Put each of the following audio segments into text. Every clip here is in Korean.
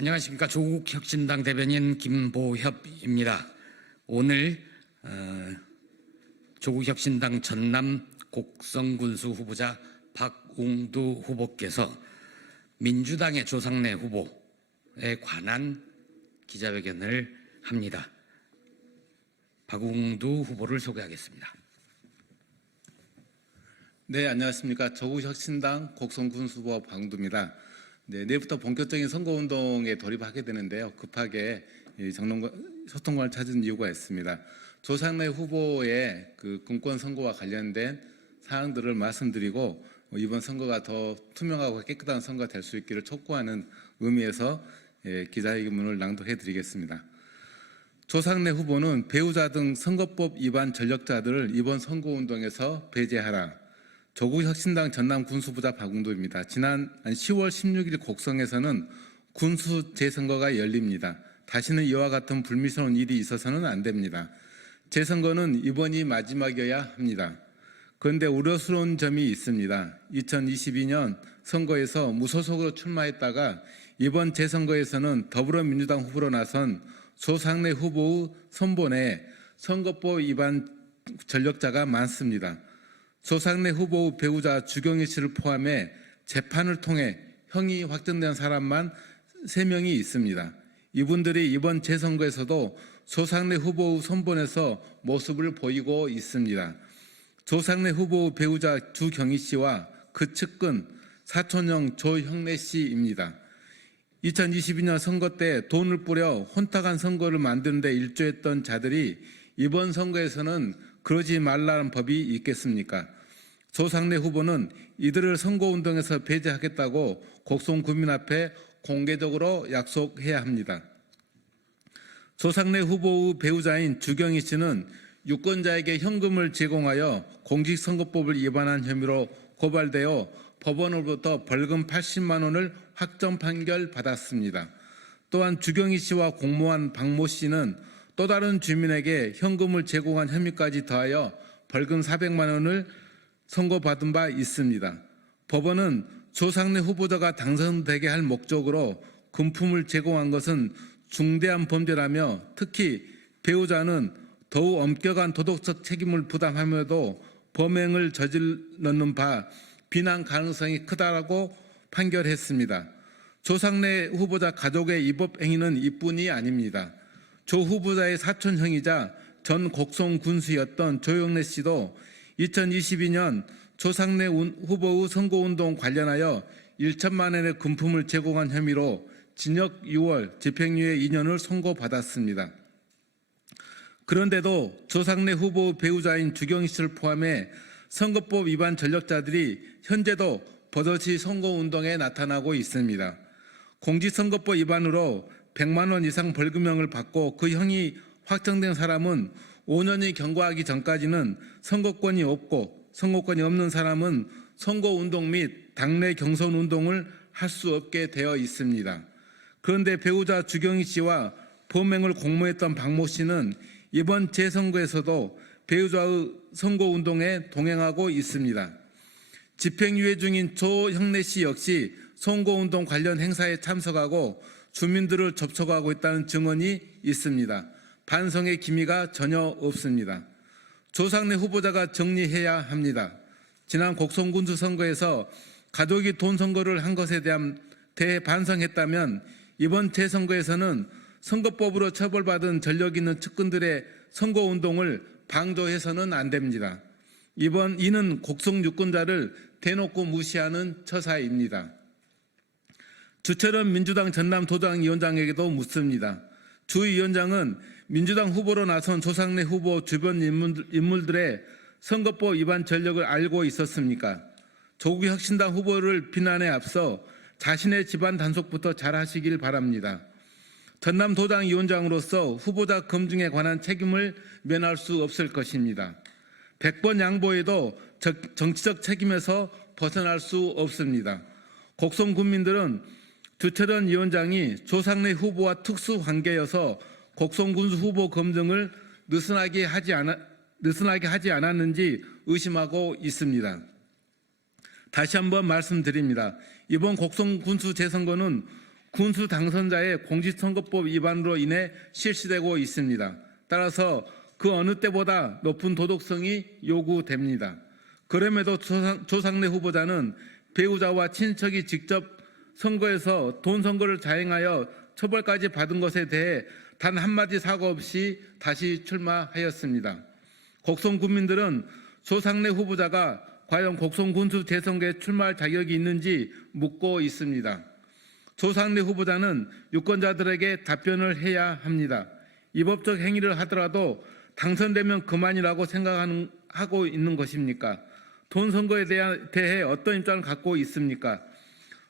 안녕하십니까. 조국혁신당 대변인 김보협입니다. 오늘 조국혁신당 전남 곡성군수 후보자 박웅두 후보께서 민주당의 조상래 후보에 관한 기자회견을 합니다. 박웅두 후보를 소개하겠습니다. 네, 안녕하십니까. 조국혁신당 곡성군수 후보 박웅두입니다. 네, 내일부터 본격적인 선거운동에 돌입하게 되는데요. 급하게 소통관을 찾은 이유가 있습니다. 조상래 후보의 공권 선거와 관련된 사항들을 말씀드리고 이번 선거가 더 투명하고 깨끗한 선거가 될 수 있기를 촉구하는 의미에서 기자회견문을 낭독해 드리겠습니다. 조상래 후보는 배우자 등 선거법 위반 전력자들을 이번 선거운동에서 배제하라. 조국혁신당 전남 군수부자 박웅두입니다. 지난 10월 16일 곡성에서는 군수 재선거가 열립니다. 다시는 이와 같은 불미스러운 일이 있어서는 안 됩니다. 재선거는 이번이 마지막이어야 합니다. 그런데 우려스러운 점이 있습니다. 2022년 선거에서 무소속으로 출마했다가 이번 재선거에서는 더불어민주당 후보로 나선 조상래 후보의 선본에 선거법 위반 전력자가 많습니다. 조상래 후보의 배우자 주경희 씨를 포함해 재판을 통해 형이 확정된 사람만 3명이 있습니다. 이분들이 이번 재선거에서도 조상래 후보의 선본에서 모습을 보이고 있습니다. 조상래 후보의 배우자 주경희 씨와 그 측근 사촌형 조형래 씨입니다. 2022년 선거 때 돈을 뿌려 혼탁한 선거를 만드는 데 일조했던 자들이 이번 선거에서는 그러지 말라는 법이 있겠습니까? 조상래 후보는 이들을 선거운동에서 배제하겠다고 곡성구민 앞에 공개적으로 약속해야 합니다. 조상래 후보의 배우자인 주경희 씨는 유권자에게 현금을 제공하여 공직선거법을 위반한 혐의로 고발되어 법원으로부터 벌금 80만 원을 확정 판결받았습니다. 또한 주경희 씨와 공모한 박모 씨는 또 다른 주민에게 현금을 제공한 혐의까지 더하여 벌금 400만 원을 선고받은 바 있습니다. 법원은 조상래 후보자가 당선되게 할 목적으로 금품을 제공한 것은 중대한 범죄라며 특히 배우자는 더욱 엄격한 도덕적 책임을 부담하면서도 범행을 저질렀는 바 비난 가능성이 크다라고 판결했습니다. 조상래 후보자 가족의 위법 행위는 이뿐이 아닙니다. 조 후보자의 사촌형이자 전 곡성 군수였던 조형래 씨도 2022년 조상래 후보의 선거운동 관련하여 1천만 원의 금품을 제공한 혐의로 징역 6월, 집행유예 2년을 선고받았습니다. 그런데도 조상래 후보의 배우자인 주경희 씨를 포함해 선거법 위반 전력자들이 현재도 버젓이 선거운동에 나타나고 있습니다. 공직선거법 위반으로 100만 원 이상 벌금형을 받고 그 형이 확정된 사람은 5년이 경과하기 전까지는 선거권이 없고 선거권이 없는 사람은 선거운동 및 당내 경선운동을 할 수 없게 되어 있습니다. 그런데 배우자 주경희 씨와 범행을 공모했던 박모 씨는 이번 재선거에서도 배우자의 선거운동에 동행하고 있습니다. 집행유예 중인 조형래 씨 역시 선거운동 관련 행사에 참석하고 주민들을 접촉하고 있다는 증언이 있습니다. 반성의 기미가 전혀 없습니다. 조상래 후보자가 정리해야 합니다. 지난 곡성군수 선거에서 가족이 돈 선거를 한 것에 대한 대반성했다면 이번 재선거에서는 선거법으로 처벌받은 전력 있는 측근들의 선거운동을 방조해서는 안 됩니다. 이는 곡성 유권자를 대놓고 무시하는 처사입니다. 주철원 민주당 전남도당위원장에게도 묻습니다. 주 위원장은 민주당 후보로 나선 조상래 후보 주변 인물들의 선거법 위반 전력을 알고 있었습니까? 조국혁신당 후보를 비난에 앞서 자신의 집안 단속부터 잘 하시길 바랍니다. 전남도당위원장으로서 후보자 검증에 관한 책임을 면할 수 없을 것입니다. 100번 양보해도 정치적 책임에서 벗어날 수 없습니다. 곡성 군민들은 주철원 위원장이 조상래 후보와 특수관계여서 곡성군수 후보 검증을 느슨하게 하지 않았는지 의심하고 있습니다. 다시 한번 말씀드립니다. 이번 곡성군수 재선거는 군수 당선자의 공직선거법 위반으로 인해 실시되고 있습니다. 따라서 그 어느 때보다 높은 도덕성이 요구됩니다. 그럼에도 조상래 후보자는 배우자와 친척이 직접 선거에서 돈 선거를 자행하여 처벌까지 받은 것에 대해 단 한마디 사과 없이 다시 출마하였습니다. 곡성 군민들은 조상래 후보자가 과연 곡성 군수 재선거에 출마할 자격이 있는지 묻고 있습니다. 조상래 후보자는 유권자들에게 답변을 해야 합니다. 위법적 행위를 하더라도 당선되면 그만이라고 생각하고 있는 것입니까? 돈 선거에 대해 어떤 입장을 갖고 있습니까?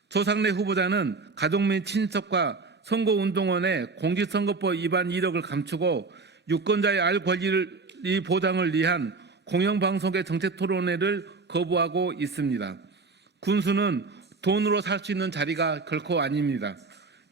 조상래 후보자는 가족 및 친척과 선거운동원의 공직선거법 위반 이력을 감추고 유권자의 알 권리를 보장을 위한 공영방송의 정책토론회를 거부하고 있습니다. 군수는 돈으로 살 수 있는 자리가 결코 아닙니다.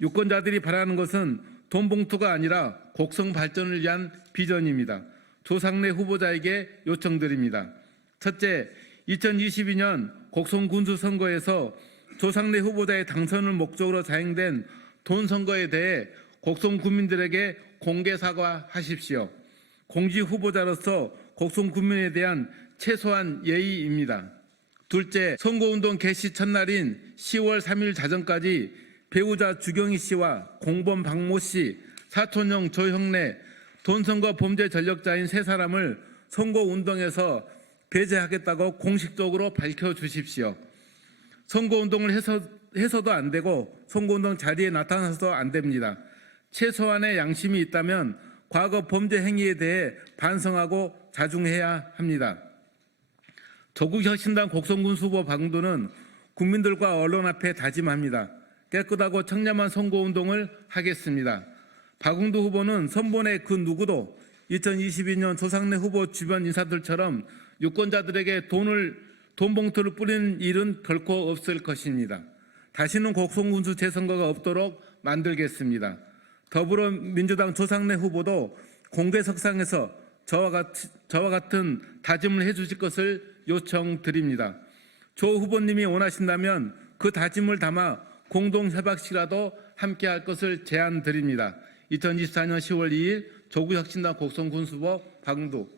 유권자들이 바라는 것은 돈 봉투가 아니라 곡성 발전을 위한 비전입니다. 조상래 후보자에게 요청드립니다. 첫째, 2022년 곡성 군수 선거에서 조상래 후보자의 당선을 목적으로 자행된 돈 선거에 대해 곡성 국민들에게 공개 사과하십시오. 공직 후보자로서 곡성 국민에 대한 최소한 예의입니다. 둘째, 선거운동 개시 첫날인 10월 3일 자정까지 배우자 주경희 씨와 공범 박모 씨, 사촌형 조형래, 돈선거 범죄 전력자인 세 사람을 선거운동에서 배제하겠다고 공식적으로 밝혀주십시오. 선거운동을 해서도 안 되고 선거운동 자리에 나타나서도 안 됩니다. 최소한의 양심이 있다면 과거 범죄 행위에 대해 반성하고 자중해야 합니다. 조국혁신당 곡성군수 후보 박웅도는 국민들과 언론 앞에 다짐합니다. 깨끗하고 청렴한 선거운동을 하겠습니다. 박웅도 후보는 선본의 그 누구도 2022년 조상래 후보 주변 인사들처럼 유권자들에게 돈 봉투를 뿌리는 일은 결코 없을 것입니다. 다시는 곡성군수 재선거가 없도록 만들겠습니다. 더불어민주당 조상래 후보도 공개석상에서 저와 같은 다짐을 해주실 것을 요청드립니다. 조 후보님이 원하신다면 그 다짐을 담아 공동협약식이라도 함께할 것을 제안드립니다. 2024년 10월 2일 조국혁신당 곡성군수후보 박웅도